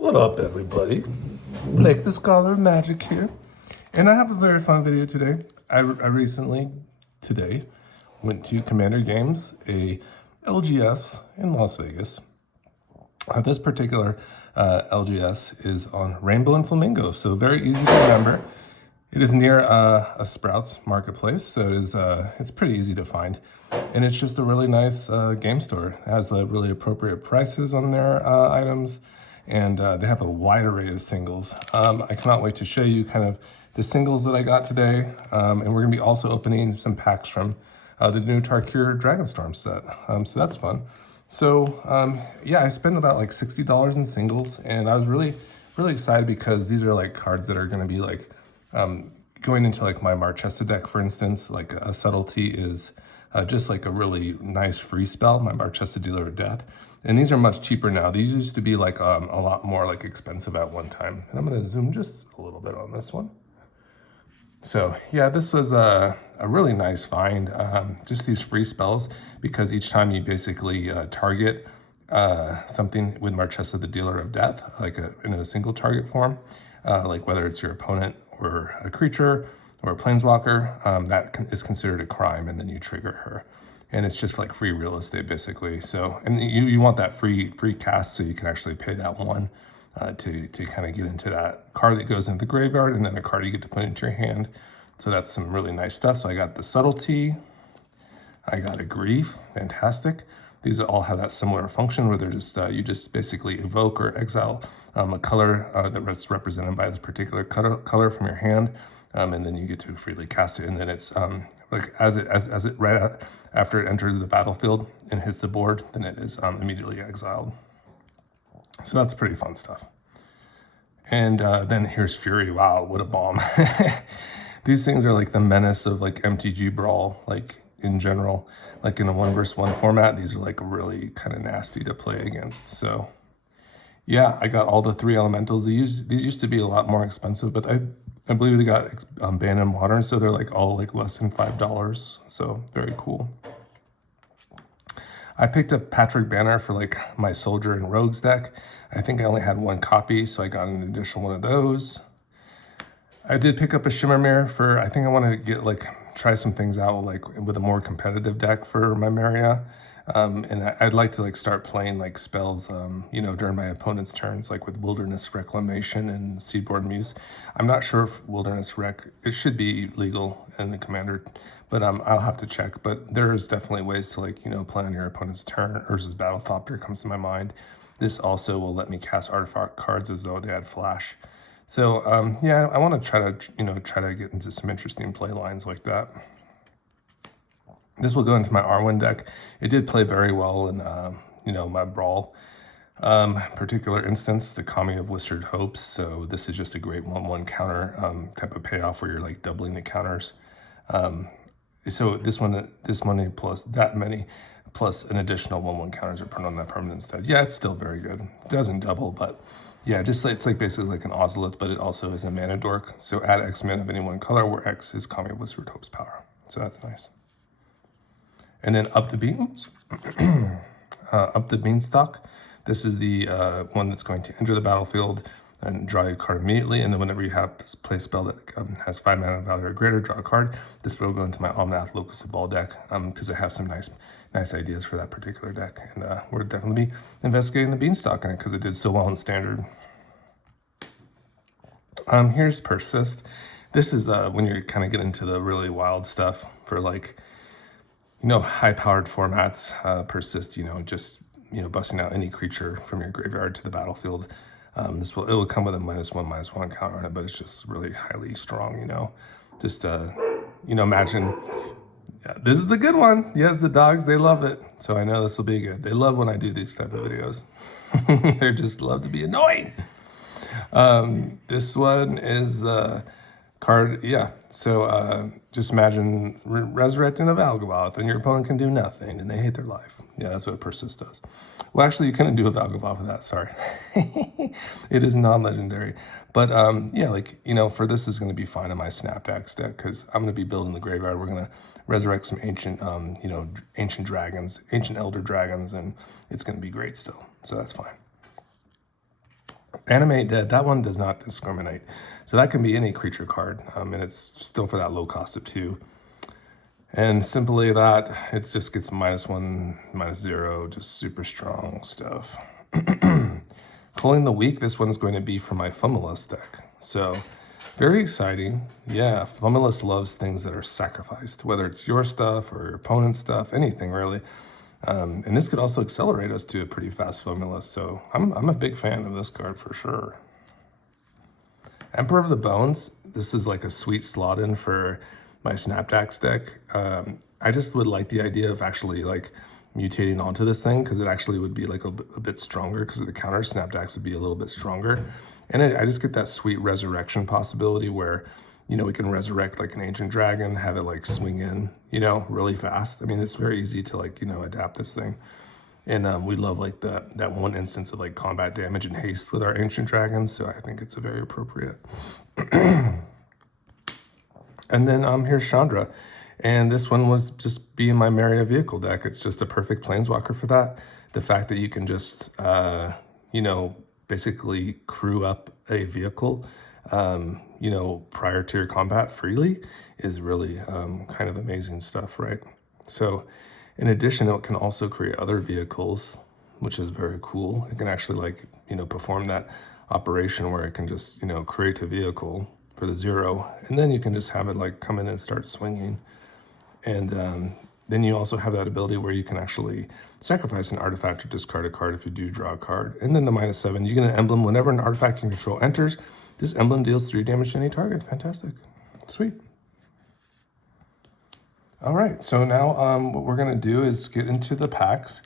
What up, everybody? Blake the Scholar of Magic here, and I have a very fun video today. I recently, today, went to Commander Games, a LGS in Las Vegas. This particular LGS is on Rainbow and Flamingo, so very easy to remember. It is near a Sprouts marketplace, so it's pretty easy to find. And it's just a really nice game store. It has really appropriate prices on their items, and they have a wide array of singles. I cannot wait to show you kind of the singles that I got today, and we're gonna be also opening some packs from the new Tarkir Dragonstorm set, so that's fun. So yeah, I spent about like $60 in singles, and I was really excited because these are like cards that are gonna be like going into like my Marchesa deck, for instance. Like a Subtlety is just like a really nice free spell, my Marchesa Dealer of Death. And these are much cheaper now. These used to be like a lot more like expensive at one time. And I'm gonna zoom just a little bit on this one. So yeah, this was a really nice find. Just these free spells, because each time you basically target something with Marchesa the Dealer of Death, like in a single target form, like whether it's your opponent or a creature or a planeswalker, that is considered a crime, and then you trigger her. And it's just like free real estate, basically. So, and you want that free cast, so you can actually pay that one to kind of get into that card that goes into the graveyard, and then a card you get to put into your hand. So that's some really nice stuff. So I got the Subtlety, I got a Grief, fantastic. These all have that similar function where they're just you just basically evoke or exile a color that's represented by this particular color from your hand, and then you get to freely cast it. And then it's like as it right after it enters the battlefield and hits the board, then it is immediately exiled. So that's pretty fun stuff. And then here's Fury. Wow, what a bomb! These things are like the menace of like MTG Brawl, like in general, like in a 1v1 format. These are like really kind of nasty to play against. So yeah, I got all the 3 elementals. These used to be a lot more expensive, but I believe they got banned in Modern, so they're like all like less than $5. So very cool. I picked up Patrick Banner for like my Soldier and Rogues deck. I think I only had 1 copy, so I got an additional one of those. I did pick up a Shimmer Mirror for, I think I want to get like try some things out like with a more competitive deck for my Maria. And I'd like to like start playing like spells, you know, during my opponent's turns, like with Wilderness Reclamation and Seedborn Muse. I'm not sure if Wilderness Rec, it should be legal in the Commander, but I'll have to check. But there's definitely ways to like, you know, play on your opponent's turn. Urza's Battlethopter comes to my mind. This also will let me cast artifact cards as though they had flash. So yeah, I want to try to get into some interesting play lines like that. This will go into my Arwen deck. It did play very well in, you know, my Brawl particular instance, the Kami of Whispered Hopes. So this is just a great 1/1 counter type of payoff where you're like doubling the counters. So this money plus that many, plus an additional 1/1 counters are put on that permanent instead. Yeah, it's still very good. It doesn't double, but yeah, just it's like basically like an Ozolith, but it also is a mana dork. So add X mana of any one color, where X is Kami of Whispered Hopes power. So that's nice. And then up the Beanstalk. This is the one that's going to enter the battlefield and draw a card immediately. And then whenever you have play a spell that has 5 mana value or greater, draw a card. This will go into my Omnath Locus of Ball deck because I have some nice ideas for that particular deck. And we're definitely be investigating the Beanstalk in it because it did so well in Standard. Here's Persist. This is when you're kind of getting into the really wild stuff for like, you know, high-powered formats. Persist, you know, just, you know, busting out any creature from your graveyard to the battlefield. It will come with a -1/-1 counter on it, but it's just really highly strong, you know. Just, you know, imagine, yeah, this is the good one. Yes, the dogs, they love it. So I know this will be good. They love when I do these type of videos. They just love to be annoying. This one is the card, yeah. So just imagine resurrecting a Valgavoth and your opponent can do nothing and they hate their life. Yeah, that's what Persist does. Well, actually, you couldn't do a Valgavoth with that, sorry. It is non-legendary. But yeah, like, you know, for this is going to be fine in my Snapbacks deck because I'm going to be building the graveyard. We're going to resurrect some ancient, you know, ancient dragons, ancient elder dragons, and it's going to be great still. So that's fine. Animate Dead, that one does not discriminate. So that can be any creature card, and it's still for that low cost of 2. And simply that, it just gets -1, -0, just super strong stuff. Culling the Weak, this one's going to be for my Fumulus deck. So very exciting. Yeah, Fumulus loves things that are sacrificed, whether it's your stuff or your opponent's stuff, anything really. And this could also accelerate us to a pretty fast Fumulus. So I'm a big fan of this card for sure. Emperor of the Bones, this is like a sweet slot in for my Snapdax deck. I just would like the idea of actually like mutating onto this thing, because it actually would be like a bit stronger, because of the counter. Snapdax would be a little bit stronger. And I just get that sweet resurrection possibility where, you know, we can resurrect like an ancient dragon, have it like swing in, you know, really fast. I mean, it's very easy to like, you know, adapt this thing. And we love like that one instance of like combat damage and haste with our ancient dragons. So I think it's a very appropriate. And then here's Chandra. And this one was just being my Maria vehicle deck. It's just a perfect planeswalker for that. The fact that you can just, you know, basically crew up a vehicle, you know, prior to your combat freely is really kind of amazing stuff, right? So in addition, it can also create other vehicles, which is very cool. It can actually like, you know, perform that operation where it can just, you know, create a vehicle for the 0, and then you can just have it like come in and start swinging. And then you also have that ability where you can actually sacrifice an artifact or discard a card if you do draw a card. And then the -7, you get an emblem. Whenever an artifact you control enters, this emblem deals 3 damage to any target. Fantastic. Sweet. All right, so now what we're gonna do is get into the packs.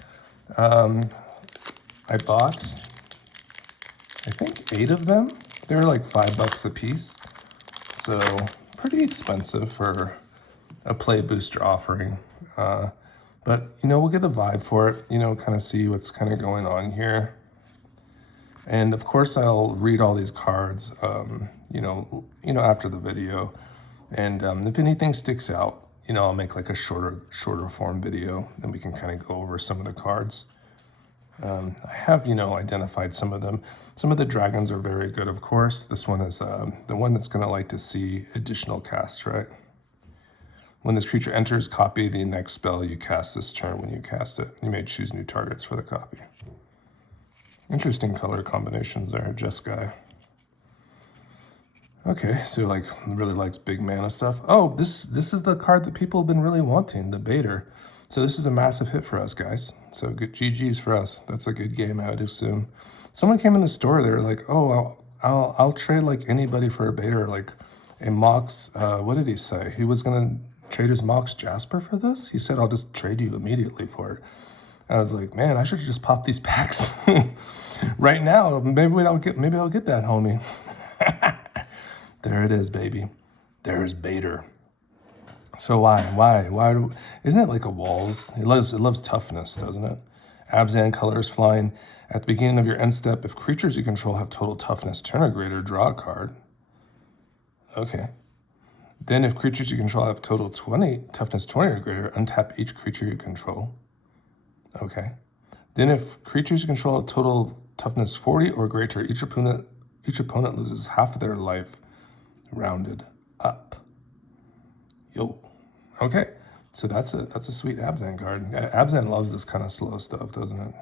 I bought, I think 8 of them. They were like $5 a piece. So pretty expensive for a play booster offering. But, you know, we'll get a vibe for it, you know, kind of see what's kind of going on here. And of course I'll read all these cards, you know, after the video. And if anything sticks out, you know, I'll make like a shorter form video, and we can kind of go over some of the cards. I have, you know, identified some of them. Some of the dragons are very good, of course. This one is the one that's going to like to see additional casts, right? When this creature enters, copy the next spell you cast this turn when you cast it. You may choose new targets for the copy. Interesting color combinations there, Jeskai. Okay, so like really likes big mana stuff. Oh, this is the card that people have been really wanting, the Baiter. So this is a massive hit for us, guys. So good GG's for us. That's a good game, I would assume. Someone came in the store, they were like, oh, I'll trade like anybody for a Baiter, like a Mox, what did he say? He was gonna trade his Mox Jasper for this? He said, I'll just trade you immediately for it. I was like, man, I should just pop these packs right now. Maybe I'll get that, homie. There it is, baby. There's Baiter. So why isn't it like a walls? It loves toughness, doesn't it? Abzan colors flying. At the beginning of your end step, if creatures you control have total toughness 10 or greater, draw a card. Okay. Then if creatures you control have total toughness 20 or greater, untap each creature you control. Okay. Then if creatures you control have total toughness 40 or greater, each opponent loses half of their life, rounded up. Yo. Okay. So that's a sweet Abzan card. Abzan loves this kind of slow stuff, doesn't it?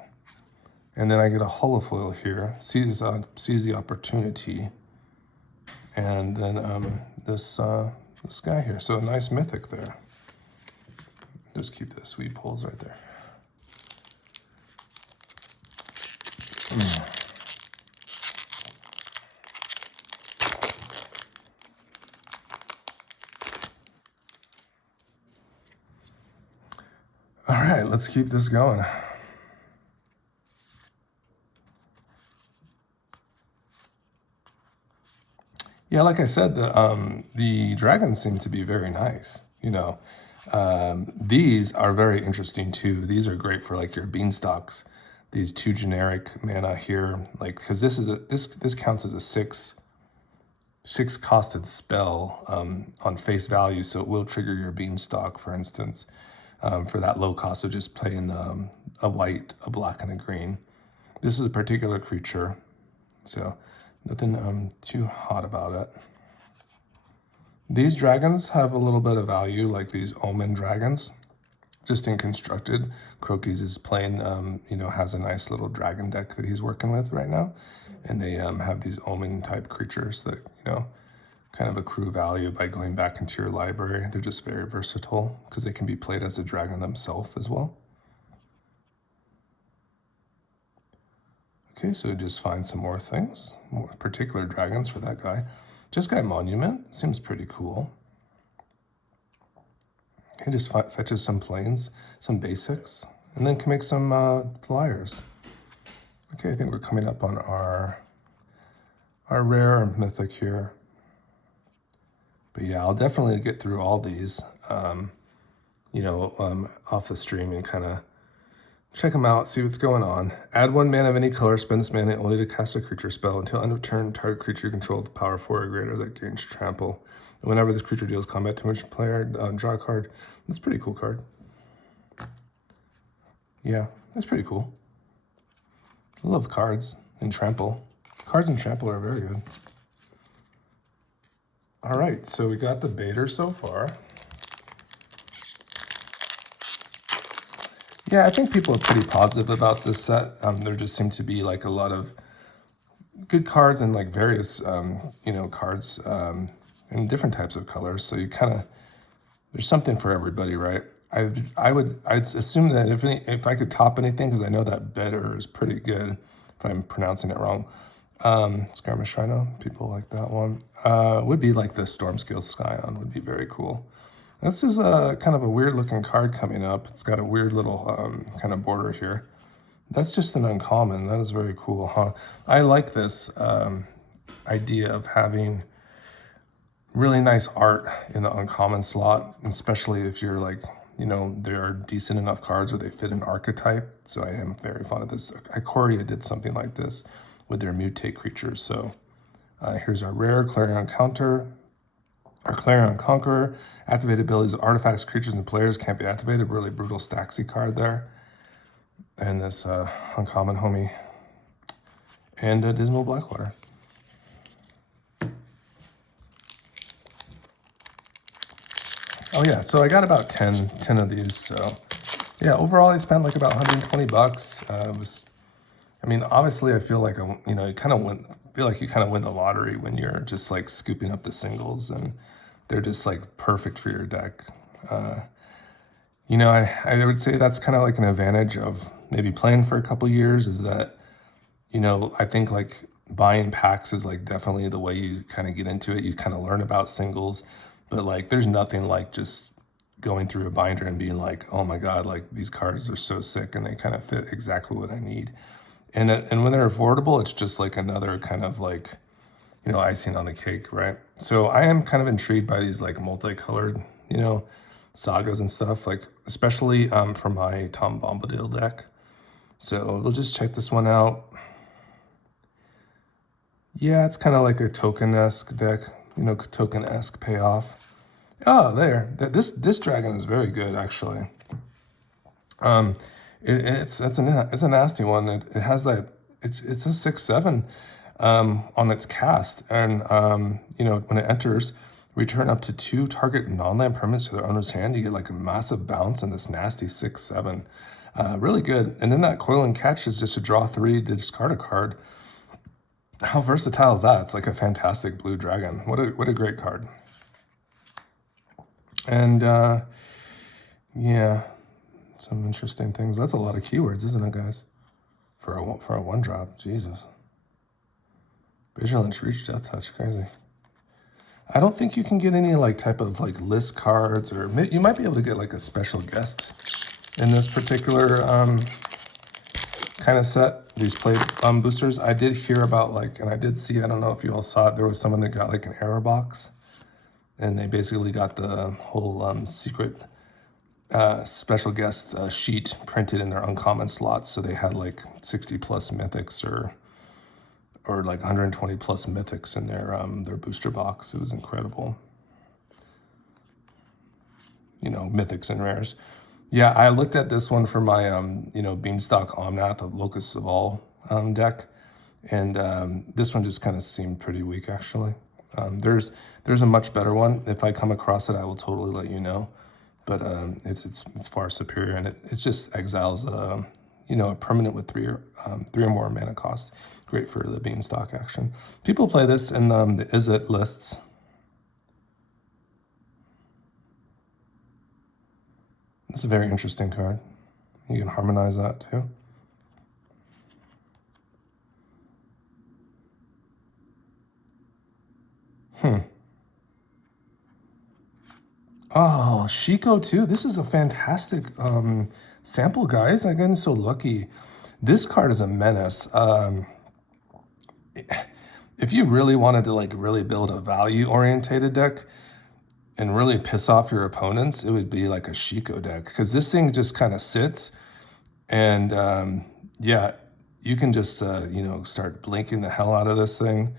And then I get a holofoil here, seize the opportunity. And then this guy here. So a nice mythic there. Just keep the sweet pulls right there. All right, let's keep this going. Yeah, like I said, the dragons seem to be very nice. You know, these are very interesting too. These are great for like your beanstalks. These 2 generic mana here, like because this counts as a 6 costed spell on face value, so it will trigger your beanstalk, for instance, for that low cost of just playing a white, a black, and a green. This is a particular creature, so Nothing too hot about it. These dragons have a little bit of value, like these Omen dragons. Just in constructed, Crokies is playing, has a nice little dragon deck that he's working with right now. And they have these Omen type creatures that, kind of accrue value by going back into your library. They're just very versatile because they can be played as a dragon themselves as well. Okay, so just find some more things, more particular dragons for that guy. Just got Monument, seems pretty cool. He just fetches some planes, some basics, and then can make some flyers. Okay, I think we're coming up on our rare mythic here. But yeah, I'll definitely get through all these, off the stream and kind of check them out, see what's going on. Add 1 mana of any color, spend this mana only to cast a creature spell. Until end of turn, target creature you control with power 4 or greater that gains trample. And whenever this creature deals combat to which player, draw a card. That's a pretty cool card. Yeah, that's pretty cool. I love cards and trample. Cards and trample are very good. All right, so we got the Bader so far. Yeah, I think people are pretty positive about this set. There just seem to be like a lot of good cards and like various, cards in different types of colors. So you kind of, there's something for everybody, right? I'd assume that if I could top anything, because I know that Bader is pretty good, if I'm pronouncing it wrong. Skirmish Rhino, people like that one. Would be like the Stormscale Scion, would be very cool. This is a kind of a weird looking card coming up. It's got a weird little kind of border here. That's just an uncommon. That is very cool, huh? I like this idea of having really nice art in the uncommon slot, especially if you're like, there are decent enough cards where they fit an archetype. So I am very fond of this. Ikoria did something like this with their mutate creatures. So here's our rare Clarion Counter. Our Clarion Conqueror. Activated abilities of artifacts, creatures, and players can't be activated. Really brutal Staxy card there. And this uncommon homie. And Dismal Blackwater. Oh yeah, so I got about 10 of these. So yeah, overall I spent like about 120 bucks. Obviously I feel like, you kind of win the lottery when you're just like scooping up the singles and they're just like perfect for your deck. I would say that's kind of like an advantage of maybe playing for a couple years is that, I think like buying packs is like definitely the way you kind of get into it. You kind of learn about singles, but like there's nothing like just going through a binder and being like, oh my God, like these cards are so sick and they kind of fit exactly what I need. And when they're affordable, it's just like another kind of like, icing on the cake, right? So I am kind of intrigued by these like multicolored, sagas and stuff, like especially for my Tom Bombadil deck. So we'll just check this one out. Yeah, it's kind of like a token-esque deck, token-esque payoff. Oh, there. This dragon is very good, actually. It's a nasty one. It has that. It's a 6/7 on its cast, and when it enters, return up to 2 target non-land permanents to their owner's hand. You get like a massive bounce and this nasty 6/7. Really good. And then that Coil and Catch is just to draw 3 to discard a card. How versatile is that? It's like a fantastic blue dragon. What a great card. And yeah. Some interesting things. That's a lot of keywords, isn't it, guys? For a 1-drop, Jesus. Vigilance, Reach, Death Touch, crazy. I don't think you can get any like type of like list cards, or you might be able to get like a special guest in this particular kind of set. These play boosters. I did hear about like, and I did see. I don't know if you all saw it. There was someone that got like an error box, and they basically got the whole secret. Special guest sheet printed in their uncommon slots, so they had like 60 plus mythics or like 120 plus mythics in their booster box. It was incredible. Mythics and rares. Yeah, I looked at this one for my Beanstalk Omnath, the Locus of All deck, And this one just kind of seemed pretty weak, actually. There's a much better one. If I come across it, I will totally let you know. But it's far superior, and it just exiles a permanent with three or more mana cost. Great for the Beanstalk action. People play this in the Is It lists. It's a very interesting card. You can harmonize that too. Oh, Shiko too. This is a fantastic sample, guys. I'm getting so lucky. This card is a menace. If you really wanted to really build a value-orientated deck and really piss off your opponents, it would be like a Shiko deck, because this thing just kind of sits, and yeah, you can just start blinking the hell out of this thing,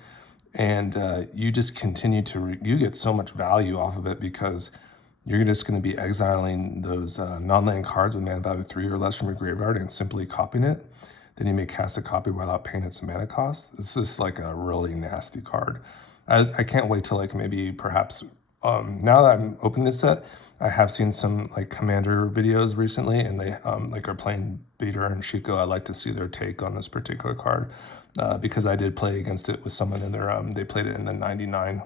and you just continue to you get so much value off of it, because you're just going to be exiling those non-land cards with mana value 3 or less from your graveyard and simply copying it. Then you may cast a copy without paying its mana cost. This is like a really nasty card. I can't wait till maybe perhaps now that I'm opening this set, I have seen some Commander videos recently, and they are playing Beater and Shiko. I'd like to see their take on this particular card, because I did play against it with someone in their they played it in the 99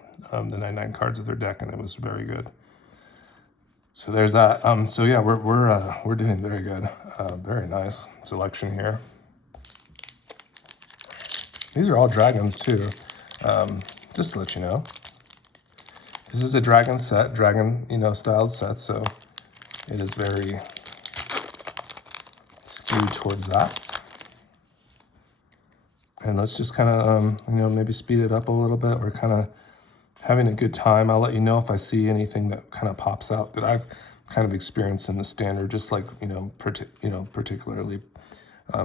cards of their deck, and it was very good. So there's that. So yeah, we're doing very good. Very nice selection here. These are all dragons too. Just to let you know, this is a dragon set, styled set. So it is very skewed towards that. And let's just kind of maybe speed it up a little bit. We're kind of having a good time. I'll let you know if I see anything that kind of pops out that I've kind of experienced in the standard, just particularly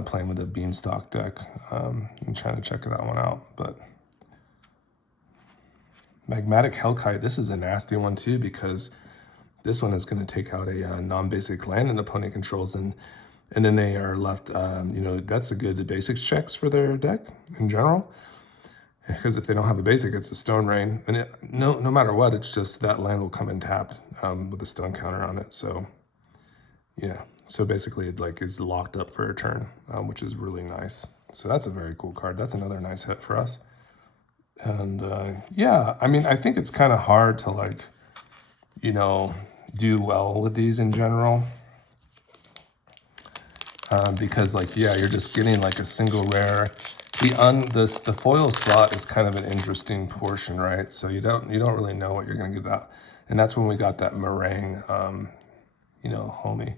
playing with a Beanstalk deck and trying to check that one out. But Magmatic Hellkite, this is a nasty one too, because this one is going to take out a non-basic land an opponent controls, and then they are left, that's a good basics checks for their deck in general. Because if they don't have a basic, it's a Stone Rain, and no matter what, it's just that land will come in tapped with a stone counter on it. So yeah, so basically it is locked up for a turn, which is really nice. So that's a very cool card. That's another nice hit for us. And yeah, I mean, I think it's kind of hard to do well with these in general, because you're just getting a single rare. The foil slot is kind of an interesting portion, right? So you don't really know what you're gonna get out, and that's when we got that meringue, homie.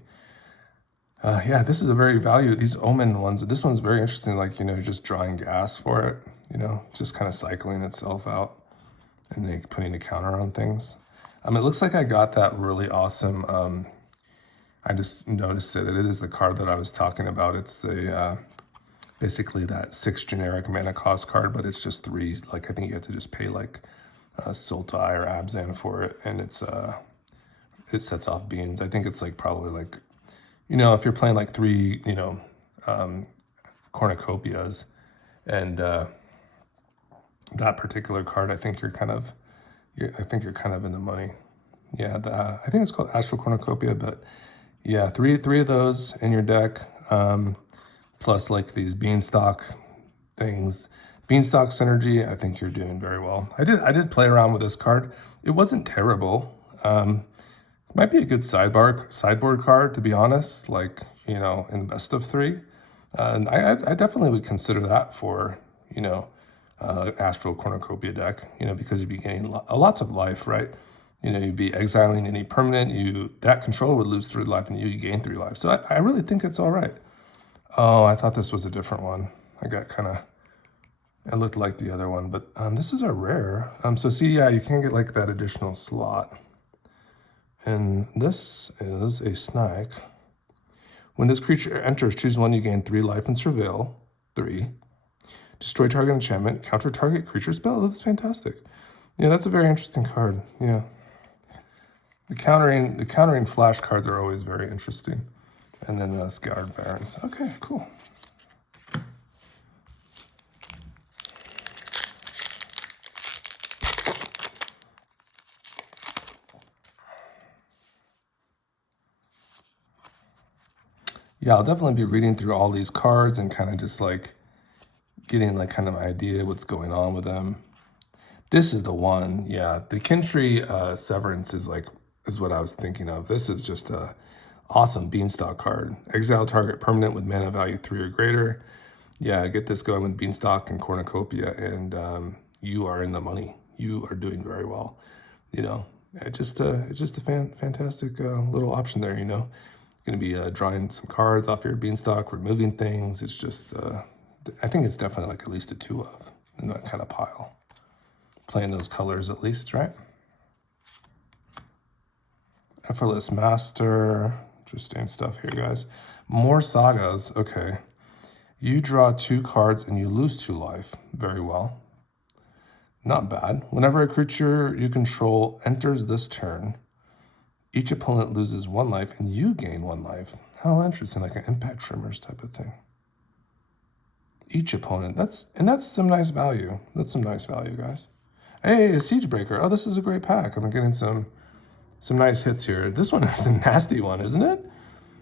Yeah, this is a very value. These Omen ones. This one's very interesting. Just drawing gas for it. Just kind of cycling itself out, and then putting a counter on things. It looks like I got that really awesome. I just noticed it. It is the card that I was talking about. It's the basically that 6 generic mana cost card, but it's just 3. I think you have to just pay Sultai or Abzan for it, and it's it sets off beans. I think it's probably if you're playing 3 cornucopias, and that particular card, I think you're kind of in the money. Yeah, I think it's called Astral Cornucopia, but yeah, three of those in your deck. Plus these Beanstalk things, Beanstalk synergy. I think you're doing very well. I did play around with this card. It wasn't terrible. Might be a good sideboard card, to be honest. In the best of 3, and I definitely would consider that for Astral Cornucopia deck. Because you'd be getting lots of life, right? You'd be exiling any permanent. That control would lose 3 life, and you gain 3 life. So I really think it's all right. Oh, I thought this was a different one. I got it looked like the other one, but this is a rare. So see, yeah, you can get that additional slot. And this is a Snake. When this creature enters, choose one, you gain 3 life and surveil 3. Destroy target enchantment, counter target creature spell. That's fantastic. Yeah, that's a very interesting card. Yeah. The countering flash cards are always very interesting. And then the Scoured Barrens. Okay, cool. yeah, I'll definitely be reading through all these cards and kind of just like getting like kind of an idea what's going on with them. This is the one, yeah. The Kintry Severance is what I was thinking of. This is just a awesome Beanstalk card. Exile target permanent with mana value 3 or greater. Yeah, get this going with Beanstalk and Cornucopia, and you are in the money. You are doing very well. You know, it's just a fantastic little option there. You know, going to be drawing some cards off your Beanstalk, removing things. It's just, I think it's definitely like at least a 2 of in that kind of pile. Playing those colors at least, right? Effortless Master. Interesting stuff here, guys. More sagas. Okay. You draw 2 cards and you lose 2 life. Very well. Not bad. Whenever a creature you control enters this turn, each opponent loses 1 life and you gain 1 life. How interesting, like an impact trimmers type of thing. Each opponent. That's some nice value. That's some nice value, guys. Hey, a Siege Breaker. Oh, this is a great pack. I'm getting some nice hits here. This one is a nasty one, isn't it?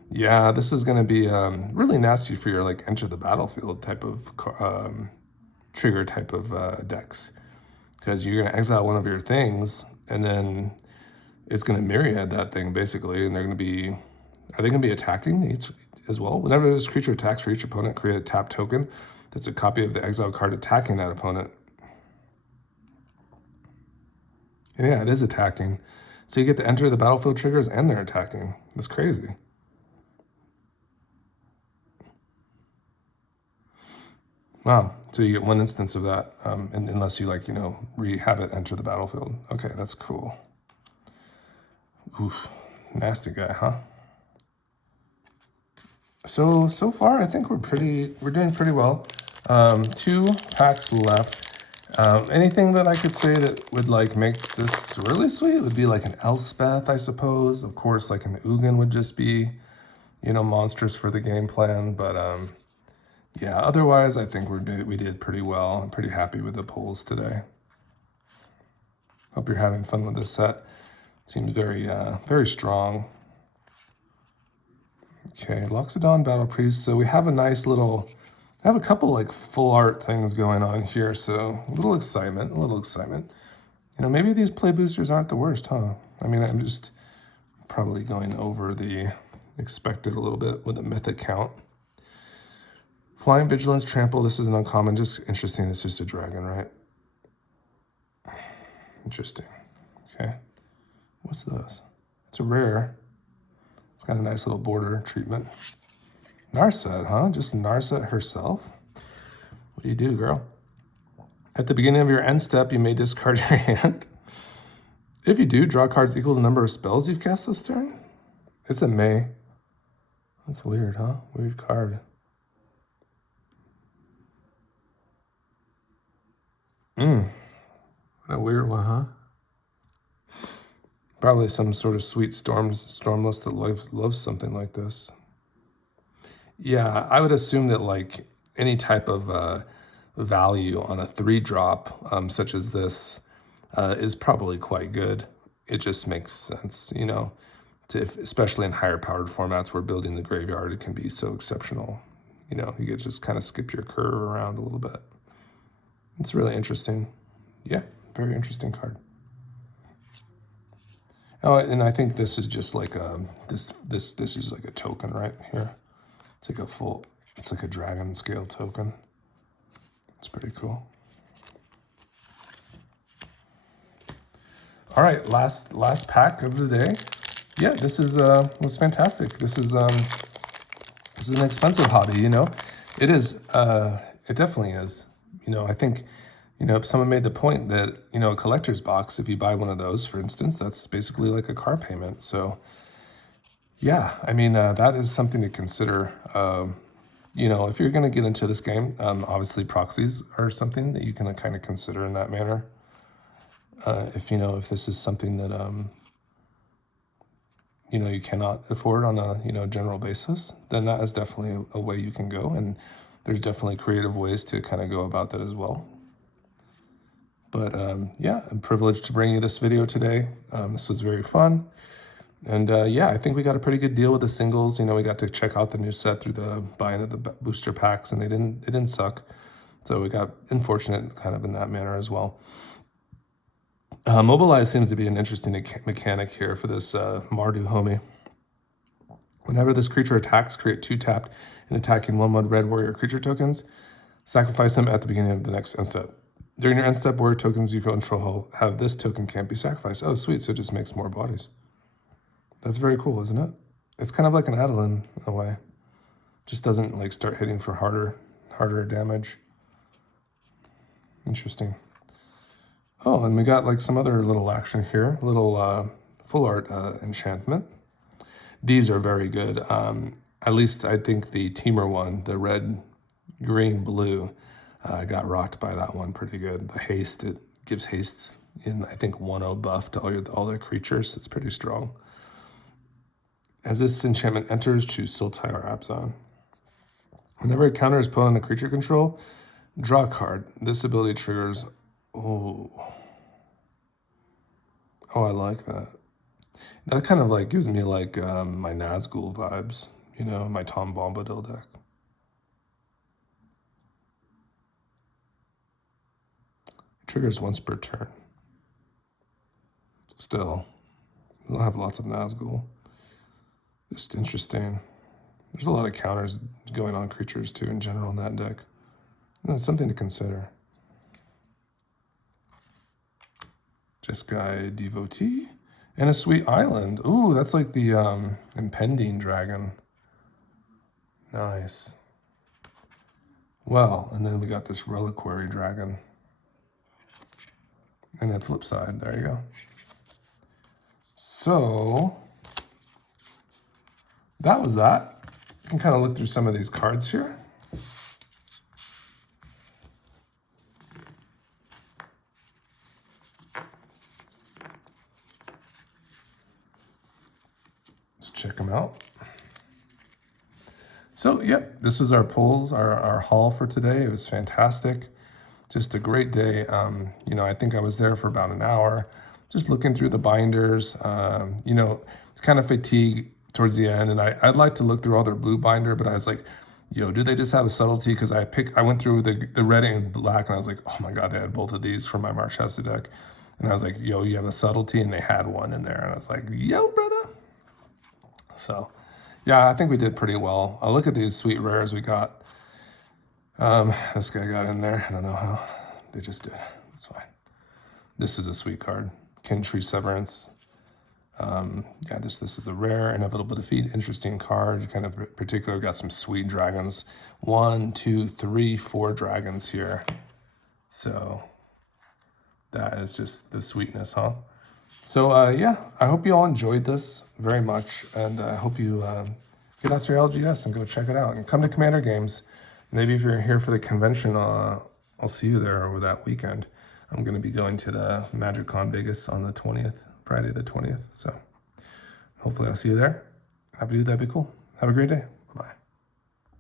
Yeah, this is going to be really nasty for your like enter the battlefield type of trigger type of decks, because you're going to exile one of your things and then it's going to myriad that thing basically, and are they going to be attacking as well? Whenever this creature attacks for each opponent, create a tap token that's a copy of the exile card attacking that opponent. And yeah, it is attacking. So you get to enter the battlefield triggers and they're attacking. That's crazy. Wow. So you get 1 instance of that, and unless you like, you know, have it enter the battlefield. Okay, that's cool. Oof, nasty guy, huh? So far, I think we're doing pretty well. 2 packs left. Anything that I could say that would like make this really sweet would be like an Elspeth, I suppose. Of course, like an Ugin would just be, you know, monstrous for the game plan. But yeah, otherwise, I think we did pretty well. I'm pretty happy with the pulls today. Hope you're having fun with this set. Seems very strong. Okay, Loxodon Battle Priest. So we have I have a couple like full art things going on here, so a little excitement. You know, maybe these play boosters aren't the worst, huh? I mean, I'm just probably going over the expected a little bit with a mythic count. Flying Vigilance, Trample, this is an uncommon, just interesting, it's just a dragon, right? Interesting, okay. What's this? It's a rare. It's got a nice little border treatment. Narset, huh? Just Narset herself? What do you do, girl? At the beginning of your end step, you may discard your hand. If you do, draw cards equal to the number of spells you've cast this turn. It's a may. That's weird, huh? Weird card. What a weird one, huh? Probably some sort of sweet stormless that loves something like this. Yeah, I would assume that like any type of value on a 3-drop, such as this, is probably quite good. It just makes sense, you know, especially in higher powered formats where building the graveyard, it can be so exceptional. You know, you could just kind of skip your curve around a little bit. It's really interesting. Yeah, very interesting card. Oh, and I think this is just like this is like a token right here. It's like it's like a dragon scale token. It's pretty cool. All right, last pack of the day. Yeah, this was fantastic. This is an expensive hobby, you know. It is. It definitely is. You know, I think, you know, someone made the point that, you know, a collector's box, if you buy one of those, for instance, that's basically like a car payment. So, yeah, I mean, that is something to consider. You know, if you're going to get into this game, obviously proxies are something that you can kind of consider in that manner. If this is something that, you know, you cannot afford on a, you know, general basis, then that is definitely a way you can go. And there's definitely creative ways to kind of go about that as well. But yeah, I'm privileged to bring you this video today. This was very fun. And yeah, I think we got a pretty good deal with the singles. You know, we got to check out the new set through the buy-in of the booster packs, and they didn't suck. So we got unfortunate kind of in that manner as well. Mobilize seems to be an interesting mechanic here for this Mardu homie. Whenever this creature attacks, create 2 tapped and attacking 1/1 red warrior creature tokens. Sacrifice them at the beginning of the next end step. During your end step, warrior tokens you control have this token can't be sacrificed. Oh, sweet. So it just makes more bodies. That's very cool, isn't it? It's kind of like an Adeline in a way. Just doesn't like start hitting for harder damage. Interesting. Oh, and we got like some other little action here. Little full art enchantment. These are very good. At least I think the Teamer one, the red, green, blue, got rocked by that one pretty good. The haste, it gives haste in, I think, 1/0 buff to all their creatures. It's pretty strong. As this enchantment enters, choose Sultai or Abzan. Whenever a counter is put on a creature control, draw a card. This ability triggers... Oh, I like that. That kind of like gives me like my Nazgul vibes, you know, my Tom Bombadil deck. Triggers once per turn. Still, we'll have lots of Nazgul. Just interesting. There's a lot of counters going on creatures too in general in that deck. And it's something to consider. Jeskai Devotee. And a Sweet Island. Ooh, that's like the Impending Dragon. Nice. Well, and then we got this Reliquary Dragon. And then flip side, there you go. So, that was that. You can kind of look through some of these cards here. Let's check them out. So, yep, this was our pulls, our haul for today. It was fantastic. Just a great day. You know, I think I was there for about an hour, just looking through the binders. You know, kind of fatigued towards the end, and I'd like to look through all their blue binder, but I was like, yo, do they just have a subtlety? Because I went through the red and black, and I was like, oh my god, they had both of these for my Marchesa deck, and I was like, yo, you have a subtlety, and they had one in there, and I was like, yo, brother. So, yeah, I think we did pretty well. I'll look at these sweet rares we got. This guy got in there. I don't know how. They just did. It's fine. This is a sweet card. Kintree Severance. Yeah, this is a rare. Inevitable Defeat. Interesting card. Kind of particular. Got some sweet dragons. 1, 2, 3, 4 dragons here. So that is just the sweetness, huh? So yeah, I hope you all enjoyed this very much, and I hope you get out to your LGS and go check it out, and come to Commander Games. Maybe if you're here for the convention, I'll see you there over that weekend. I'm going to be going to the MagicCon Vegas on the 20th, Friday the 20th. So hopefully I'll see you there. That'd be cool. Have a great day.